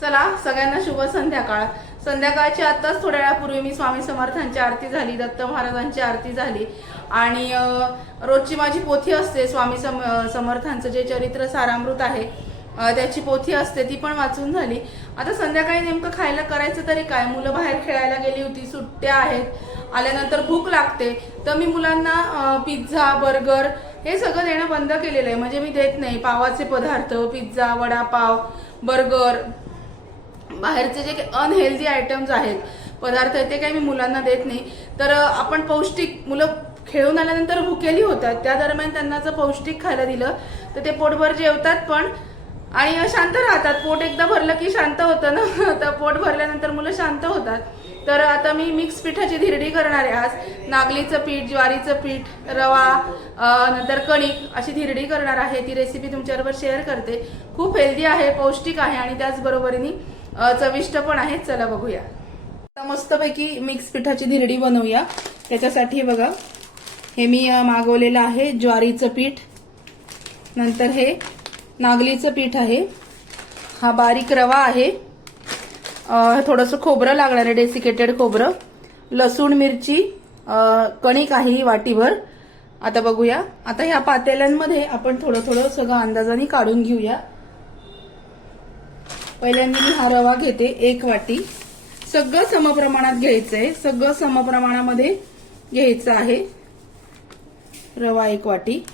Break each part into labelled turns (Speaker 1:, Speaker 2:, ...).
Speaker 1: चला सगळ्यांना शुभ संध्याकाळ. संध्याकाळची आत्ताच थोड्या वेळापूर्वी मी स्वामी समर्थांची आरती झाली दत्त महाराजांची आरती झाली. आणि रोजची माझी पोथी असते स्वामी सम समर्थांचं जे चरित्र सारामृत आहे त्याची पोथी असते ती पण वाचून झाली. आता संध्याकाळी नेमकं खायला करायचं तरी काय? मुलं बाहेर खेळायला गेली होती सुट्ट्या आहेत आल्यानंतर भूक लागते. तर मी मुलांना पिझ्झा बर्गर हे सगळं देणं बंद केलेलं आहे. म्हणजे मी देत नाही पावाचे पदार्थ पिझ्झा वडापाव बर्गर बाहेरचे जे काही अनहेल्दी आयटम्स आहेत पदार्थ आहेत ते काही मी मुलांना देत नाही. तर आपण पौष्टिक मुलं खेळून आल्यानंतर भुकेली होतात. त्या दरम्यान त्यांना जर पौष्टिक खायला दिलं तर ते पोटभर जेवतात पण आणि शांत राहतात. पोट एकदा भरलं की शांत होतं ना? तर पोट भरल्यानंतर मुलं शांत होतात. तर आता मी मिक्स पिठाची धिरडी करणार आहे आज. नागलीचं पीठ ज्वारीचं पीठ रवा नंतर कणिक अशी धिरडी करणार आहे. ती रेसिपी तुमच्याबरोबर शेअर करते. खूप हेल्दी आहे पौष्टिक आहे आणि त्याचबरोबरीने चविष्ट पण आहे चला बघूया. आता मस्तपैकी मिक्स पिठाची धिरडी बनवूया. त्याच्यासाठी बघा हे मी मागवलेलं आहे ज्वारीचं पीठ. नंतर हे नागलीचं पीठ आहे. हा बारीक रवा आहे. थोडंसं खोबरं लागणार आहे डेसिकेटेड खोबरं. लसूण मिरची कणिक आहे ही वाटीभर. आता बघूया. आता ह्या पातेल्यांमध्ये आपण थोडं थोडं सगळं अंदाजाने काढून घेऊया. पहिल्यांदा मी हा रवा घेते एक वाटी. सगळं समप्रमाणात घ्यायचंय. सगळं समप्रमाणामध्ये घ्यायचं आहे. रवा एक वाटी.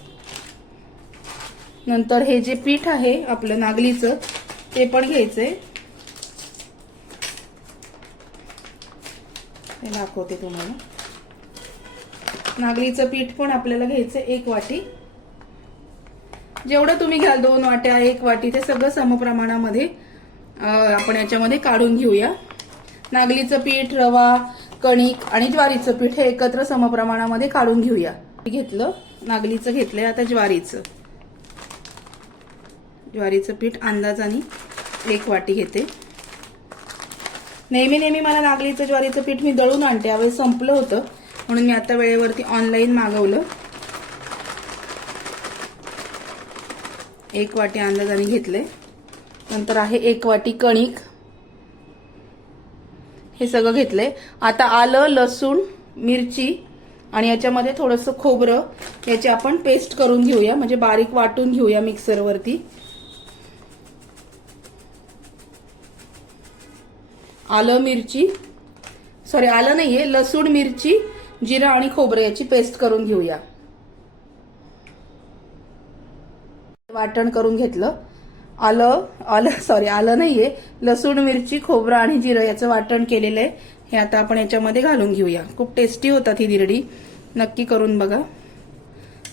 Speaker 1: नंतर हे जे पीठ आहे आपलं नागलीचं ते पण घ्यायचंय. दाखवते तुम्हाला. नागलीचं पीठ पण आपल्याला घ्यायचं एक वाटी. जेवढं तुम्ही घ्याल दोन वाट्या एक वाटी ते सगळं समप्रमाणामध्ये आपण याच्यामध्ये काढून घेऊया. नागलीचं पीठ रवा कणिक आणि ज्वारीचं पीठ हे एकत्र समप्रमाणामध्ये काढून घेऊया. घेतलं. नागलीचं घेतलंय आता ज्वारीचं. ज्वारीचं पीठ अंदाजाने एक वाटी घेते. नेहमी नेहमी मला नागलीचं ज्वारीचं पीठ मी दळून आणते. यावेळी संपलं होतं. म्हणून मी आता वेळेवरती ऑनलाईन मागवलं. एक वाटी अंदाजाने घेतलंय. नंतर आहे एक वाटी कणिक. हे सगळं घेतलंय. आता आलं लसूण मिरची आणि याच्यामध्ये थोडंसं खोबरं. याची आपण पेस्ट करून घेऊया. म्हणजे बारीक वाटून घेऊया मिक्सरवरती आलं मिरची. सॉरी आलं नाहीये. लसूण मिरची जिरं आणि खोबरं याची पेस्ट करून घेऊया. वाटण करून घेतलं. आलं आलं सॉरी आलं नाहीये. लसूण मिरची खोबरं आणि जिरं याचं वाटण केलेलं आहे हे आता आपण याच्यामध्ये घालून घेऊया. खूप टेस्टी होतात ही दिरडी. नक्की करून बघा.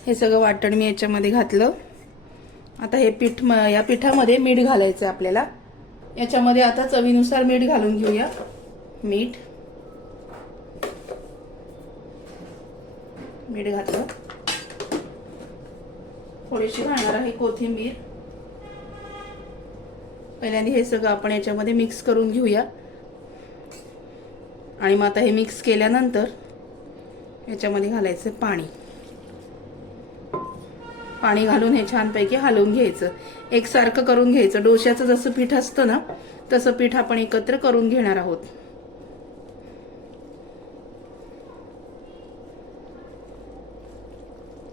Speaker 1: हे सगळं वाटण मी याच्यामध्ये घातलं. आता हे पीठ म- या पिठामध्ये मीठ घालायचं आहे आपल्याला. याच्यामध्ये आता चवीनुसार मीठ घालून घेऊया. मीठ. मीठ घातलं. थोडीशी घालणार आहे कोथिंबीर. पहिल्यांदा हे सगळं आपण याच्यामध्ये मिक्स करून घेऊया. आणि मग आता हे मिक्स केल्यानंतर याच्यामध्ये घालायचं पाणी. पाणी घालून हे छानपैकी हलवून घ्यायचं. एकसारखं करून घ्यायचं. डोश्याचं जसं पीठ असतं ना तसं पीठ आपण एकत्र करून घेणार आहोत.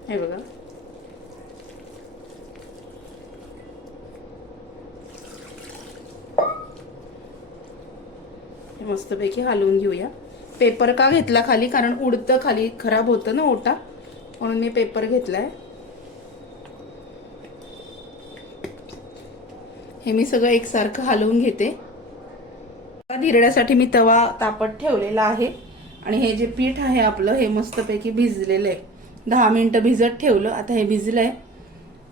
Speaker 1: हे बघा. मस्तपैकी हलवून घेऊया. पेपर का घेतला खाली? कारण उडतं खाली. खराब होतं ना ओटा. म्हणून मी पेपर घेतलाय. हे मी सगळं एकसारखं हलवून घेते. धिरड्यासाठी मी तवा तापत ठेवलेला आहे. आणि हे जे पीठ आहे आपलं हे मस्तपैकी भिजलेलं आहे. दहा मिनटं भिजत ठेवलं. आता हे भिजलंय.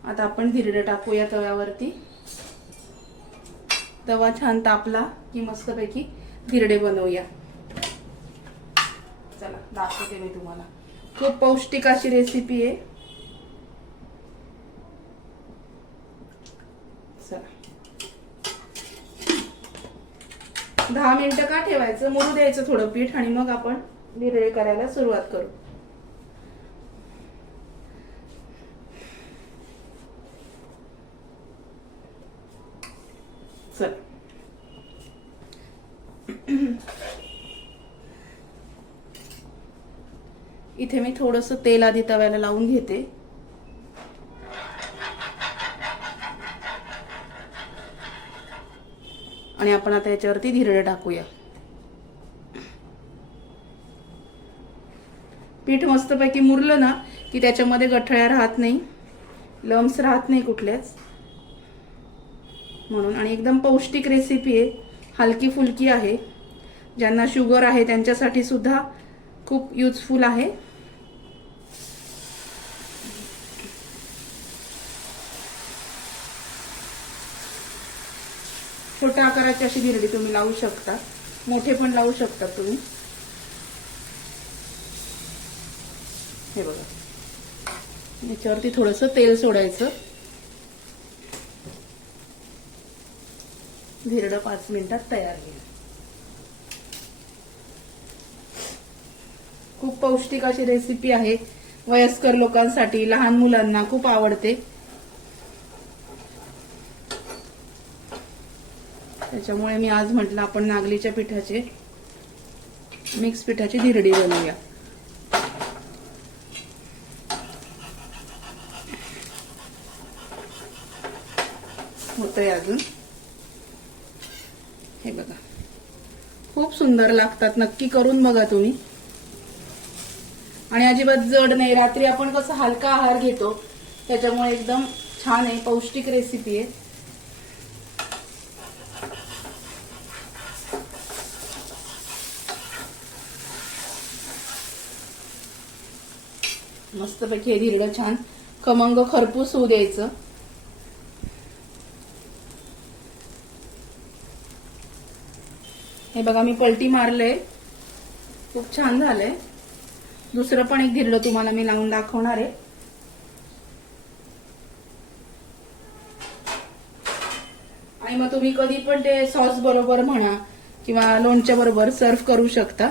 Speaker 1: आता आपण धिरडं टाकूया तव्यावरती. तवा छान तापला की मस्तपैकी धिरडे बनवूया. चला दाखवते मी तुम्हाला. खूप पौष्टिक अशी रेसिपी आहे. चला. दहा मिनिटं का ठेवायचं? मुरू द्यायचं थोडं पीठ आणि मग आपण धिरडे करायला सुरुवात करू. इथे मी थोडंसं तेल आधी तव्याला लावून घेते. आणि आपण आता याच्यावरती धिरडं टाकूया. पीठ मस्तपैकी मुरलं ना की त्याच्यामध्ये गठळ्या राहत नाही. लम्स राहत नाही कुठल्याच. म्हणून आणि एकदम पौष्टिक रेसिपी आहे. हलकी फुलकी आहे. ज्यांना शुगर आहे त्यांच्यासाठी सुद्धा खूप युजफुल आहे. छोट्या आकाराची अशी गिरडी तुम्ही लावू शकता. मोठे पण लावू शकता तुम्ही. हे बघा. याच्यावरती थोडंसं तेल सोडायचं. धिरडं पाच मिनिटात तयार होईल. खूप पौष्टिक अशी रेसिपी आहे. वयस्कर लोकांसाठी लहान मुलांना खूप आवडते. त्याच्यामुळे मी आज म्हटलं आपण नागलीच्या पिठाचे मिक्स पिठाची धिरडी बनवूया. होतंय अजून. हे बघा. खूप सुंदर लागतात. नक्की करून बघा तुम्ही. आणि अजिबात जड नाही. रात्री आपण कसं हलका आहार घेतो त्याच्यामुळे एकदम छान आहे पौष्टिक रेसिपी आहे. मस्तपैकी हे धिरडं छान खमंग खरपूस होऊ द्यायचं. हे बघा मी पलटी मारलंय. खूप छान झालंय. दुसरं पण एक धिरडं तुम्हाला मी लावून दाखवणार आहे. आणि मग तुम्ही कधी पण ते सॉस बरोबर म्हणा किंवा लोणच्या बरोबर सर्व करू शकता.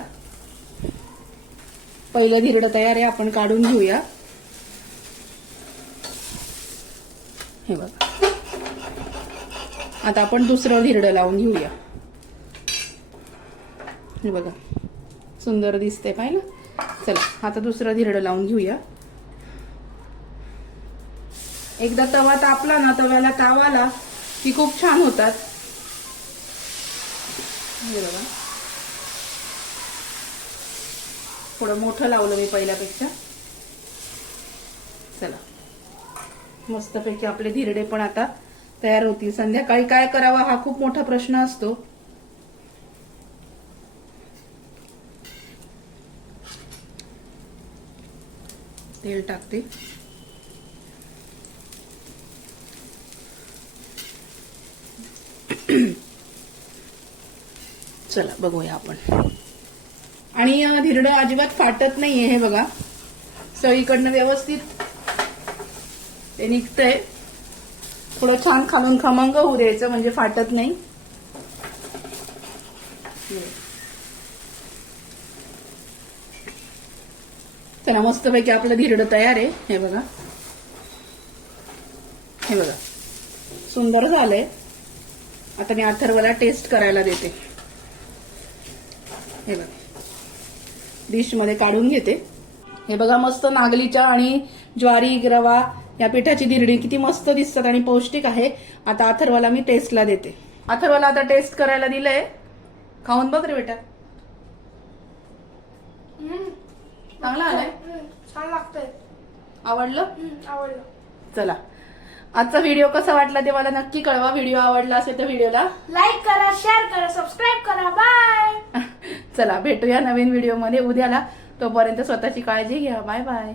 Speaker 1: पहिलं धिरडं तयार आहे आपण काढून घेऊया. हे बघा. आता आपण दुसरं धिरडं लावून घेऊया. हे बघा. सुंदर दिसते पाहिलं? चला आता दुसरं धिरडं लावून घेऊया. एकदा तवा तापला ना तव्याला तावाला की खूप छान होतात. बघा. थोडं मोठं लावलं मी पहिल्यापेक्षा. चला. मस्तपैकी आपले धिरडे पण आता तयार होतील. संध्याकाळी काय करावा हा खूप मोठा प्रश्न असतो. तेल टाकते. चला बघूया आपण. आणि धिरड धिरडं अजिबात फाटत नाहीये हे बघा. सगळीकडनं व्यवस्थित ते निघतंय. थोडं छान खालून खमंग होऊ द्यायचं म्हणजे फाटत नाही. चला मस्तपैकी आपलं धिरडं तयार आहे. हे बघा. हे बघा. सुंदर झालंय. आता मी अथर्वला टेस्ट करायला देते. हे बघा. डिशमध्ये काढून घेते. हे बघा मस्त नागलीच्या आणि ज्वारी रवा या पिठाची धिरडी किती मस्त दिसतात आणि पौष्टिक आहे. आता अथर्वला मी टेस्टला देते. अथर्वला आता टेस्ट करायला दिलंय. खाऊन बघ रे बेटा. चांगला आलाय?
Speaker 2: छान लागतंय.
Speaker 1: आवडलं?
Speaker 2: आवडलं.
Speaker 1: चला. आजचा व्हिडिओ कसा वाटला ते मला नक्की कळवा. व्हिडिओ आवडला असेल तर व्हिडिओला
Speaker 2: लाईक करा शेअर करा सबस्क्राईब करा. बाय
Speaker 1: चला भेटूया नवीन व्हिडिओमध्ये उद्याला तोपर्यंत स्वतःची काळजी घ्या. Bye bye